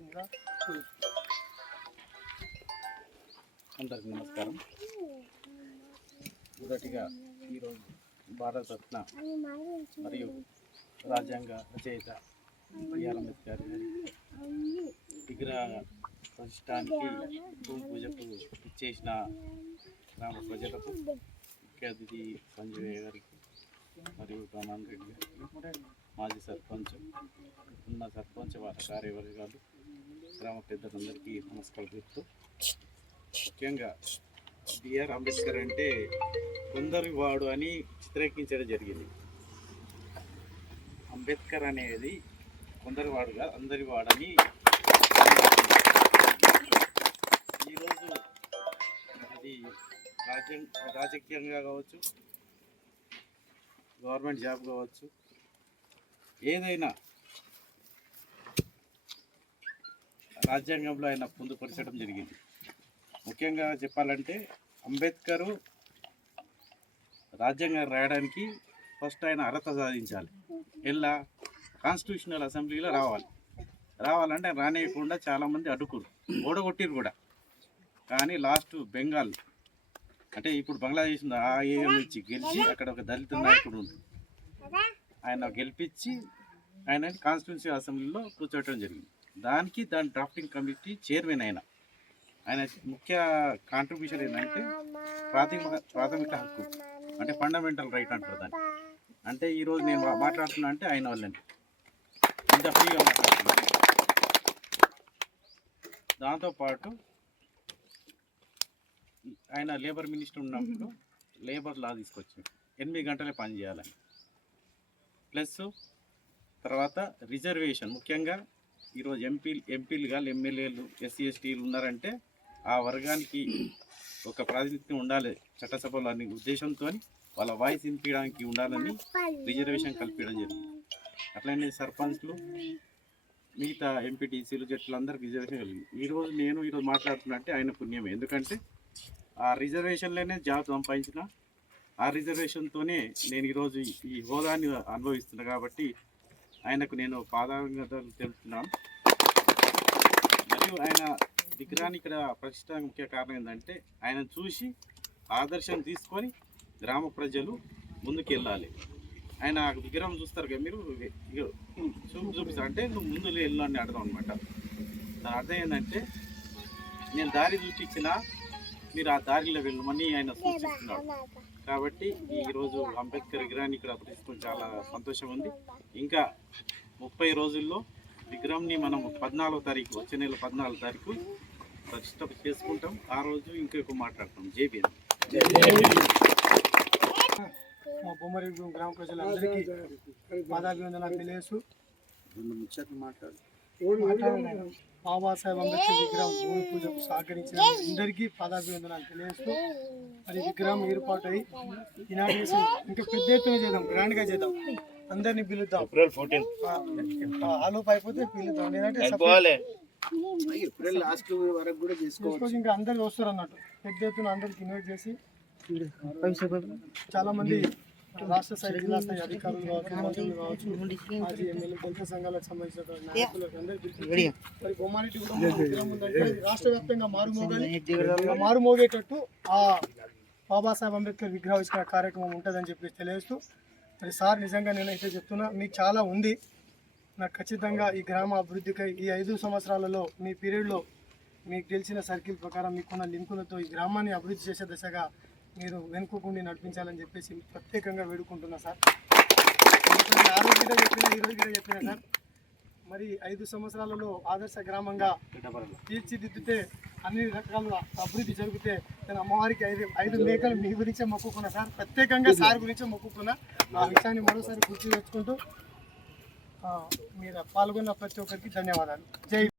మాట్లాడవలసిందిగా అందరికీ నమస్కారం. మొదటిగా ఈరోజు భారతరత్న మరియు రాజ్యాంగ రచయిత బిఆర్ అంబేద్కర్ గారి విగ్రహ ప్రతిష్టానికి భూమి పూజకు ఇచ్చేసిన గ్రామ ప్రజలకు, ముఖ్య అతిథి సంజయ్ గారికి మరియు రామన్ రెడ్డి గారికి, మాజీ సర్పంచ్, ఉన్న సర్పంచ్ వాళ్ళ కార్యవర్గాలు, గ్రామ పెద్దలందరికీ నమస్కారం చెప్తూ, ముఖ్యంగా బిఆర్ అంబేద్కర్ అంటే కొందరి వాడు అని చిత్రీకరించడం జరిగింది. అంబేద్కర్ అనేది కొందరి వాడుగా అందరి వాడని ఈరోజు అది రాజకీయంగా కావచ్చు, గవర్నమెంట్ జాబ్ కావచ్చు, ఏదైనా రాజ్యాంగంలో ఆయన పొందుపరచడం జరిగింది. ముఖ్యంగా చెప్పాలంటే అంబేద్కరు రాజ్యాంగం రాయడానికి ఫస్ట్ ఆయన అర్హత సాధించాలి. ఎలా కాన్స్టిట్యూషనల్ అసెంబ్లీలో రావాలంటే రానియకుండా చాలామంది అడ్డుకురు, ఓడగొట్టిరు కూడా. కానీ లాస్ట్ బెంగాల్ అంటే ఇప్పుడు బంగ్లాదేశ్ ఆ ఏరియా నుంచి గెలిచి అక్కడ ఒక దళిత నాయకుడు ఉంది, ఆయన గెలిపించి ఆయన కాన్స్టిట్యూన్సీ అసెంబ్లీలో కూర్చోవటం జరిగింది. దాని డ్రాఫ్టింగ్ కమిటీ చైర్మన్ ఆయన ముఖ్య కాంట్రిబ్యూషన్ ఏంటంటే ప్రాథమిక హక్కు అంటే ఫండమెంటల్ రైట్ అంటారు దాన్ని. అంటే ఈరోజు నేను మాట్లాడుతున్నా అంటే ఆయన వాళ్ళని ఇంత ఫ్రీగా మాట్లాడుతున్నాను. దాంతోపాటు ఆయన లేబర్ మినిస్టర్ ఉన్నప్పుడు లేబర్ లా తీసుకొచ్చాడు, 8 గంటలే పని చేయాలని. ప్లస్ తర్వాత రిజర్వేషన్, ముఖ్యంగా ఈరోజు ఎంపీలు కానీ ఎమ్మెల్యేలు ఎస్సీ ఎస్టీలు ఉన్నారంటే ఆ వర్గానికి ఒక ప్రాతినిధ్యం ఉండాలి చట్టసభలో అనే ఉద్దేశంతో వాళ్ళ వాయిస్ వినిపించడానికి ఉండాలని రిజర్వేషన్ కల్పించడం జరిగింది. అట్లనే సర్పంచ్లు, మిగతా ఎంపీటీసీలు, జట్లందరికీ రిజర్వేషన్ కలిగింది. ఈరోజు మాట్లాడుతున్నా అంటే ఆయన పుణ్యమే. ఎందుకంటే ఆ రిజర్వేషన్లోనే జాబ్ సంపాదించిన, ఆ రిజర్వేషన్తోనే నేను ఈరోజు ఈ హోదాన్ని అనుభవిస్తున్నా. కాబట్టి ఆయనకు నేను పాదాభివందనాలు తెలుపుతున్నాను. మరియు ఆయన విగ్రహాన్ని ఇక్కడ ప్రతిష్టానికి ముఖ్య కారణం ఏంటంటే ఆయన చూసి ఆదర్శం తీసుకొని గ్రామ ప్రజలు ముందుకెళ్ళాలి. ఆయన విగ్రహం చూస్తారు కదా మీరు, చూపిస్తారు అంటే నువ్వు ముందు వెళ్ళు అని అర్థం అనమాట. దాని అర్థం ఏంటంటే నేను దారి చూపించినా మీరు ఆ దారిలో వెళ్ళమని ఆయన సూచిస్తున్నాడు. కాబట్టి ఈరోజు అంబేద్కర్ విగ్రహాన్ని ఇక్కడ ప్రతిష్ఠించడం చాలా సంతోషం ఉంది. ఇంకా 30 రోజుల్లో విగ్రహంని మనం 14వ తారీఖు, వచ్చే నెల 14వ తారీఖు ప్రతిష్ఠ చేసుకుంటాం. ఆ రోజు ఇంకొక మాట్లాడతాం. జేబీ మా బొమ్మరి గ్రామ ప్రజలందరికీ పాదాభివందనాలు తెలియజేస్తూ బాబాసాహెబ్ అంబేద్కర్ విగ్రహం భూమి పూజకు సహకరించిన అందరికీ పాదాభివందనాలు తెలియజేస్తూ, మరి విగ్రహం ఏర్పాటు అయ్యి ఇనాగ్రేషన్ ఇంకా పెద్ద ఎత్తున చేద్దాం, గ్రాండ్గా చేద్దాం, అందరినీ పిలుద్దాం. April 14 ఆలోపు అయిపోతే పిలుద్దాం, లేదంటే ఏప్రిల్ లాస్ట్ వరకు కూడా చేసుకోవచ్చు. ఇంకా అందరు వస్తారు అన్నట్టు, పెద్ద ఎత్తున అందరికి ఇన్వైట్ చేసి చాలా మంది రాష్ట్ర స్థాయి, జిల్లా స్థాయి అధికారులు కావచ్చు, మంత్రులు కావచ్చు, మాజీ ఎమ్మెల్యే, దళిత సంఘాలకు సంబంధించిన నాయకులకు అందరికీ మరి బొమ్మారెడ్డి కూడా విగ్రహం ఉందంటే రాష్ట్ర వ్యాప్తంగా మారుమోగేటట్టు ఆ బాబాసాహెబ్ అంబేద్కర్ విగ్రహావిష్కరణ కార్యక్రమం ఉంటుందని చెప్పి తెలియజేస్తూ, మరి సార్ నిజంగా నేనైతే చెప్తున్నా, మీకు చాలా ఉంది. నాకు ఖచ్చితంగా ఈ గ్రామ అభివృద్ధికై ఈ 5 సంవత్సరాలలో మీ పీరియడ్లో మీకు తెలిసిన సర్కిల్ ప్రకారం మీకున్న లింకులతో ఈ గ్రామాన్ని అభివృద్ధి చేసే దశగా మీరు వెనుకోకుండా నడిపించాలని చెప్పేసి ప్రత్యేకంగా వేడుకుంటున్నా సార్. ఆ రోజు కూడా చెప్పినా, ఈరోజు కూడా చెప్పినా సార్, మరి 5 సంవత్సరాలలో ఆదర్శ గ్రామంగా తీర్చిదిద్దితే అన్ని రకాల అభివృద్ధి జరిగితే నేను అమ్మవారికి 5 మేకలు మీ గురించే మొక్కుకున్నా సార్, ప్రత్యేకంగా సార్ గురించే మొక్కుకున్నా. ఆ విషయాన్ని మరోసారి గుర్తు తెచ్చుకుంటూ మీరు పాల్గొన్న ప్రతి ఒక్కరికి ధన్యవాదాలు. జై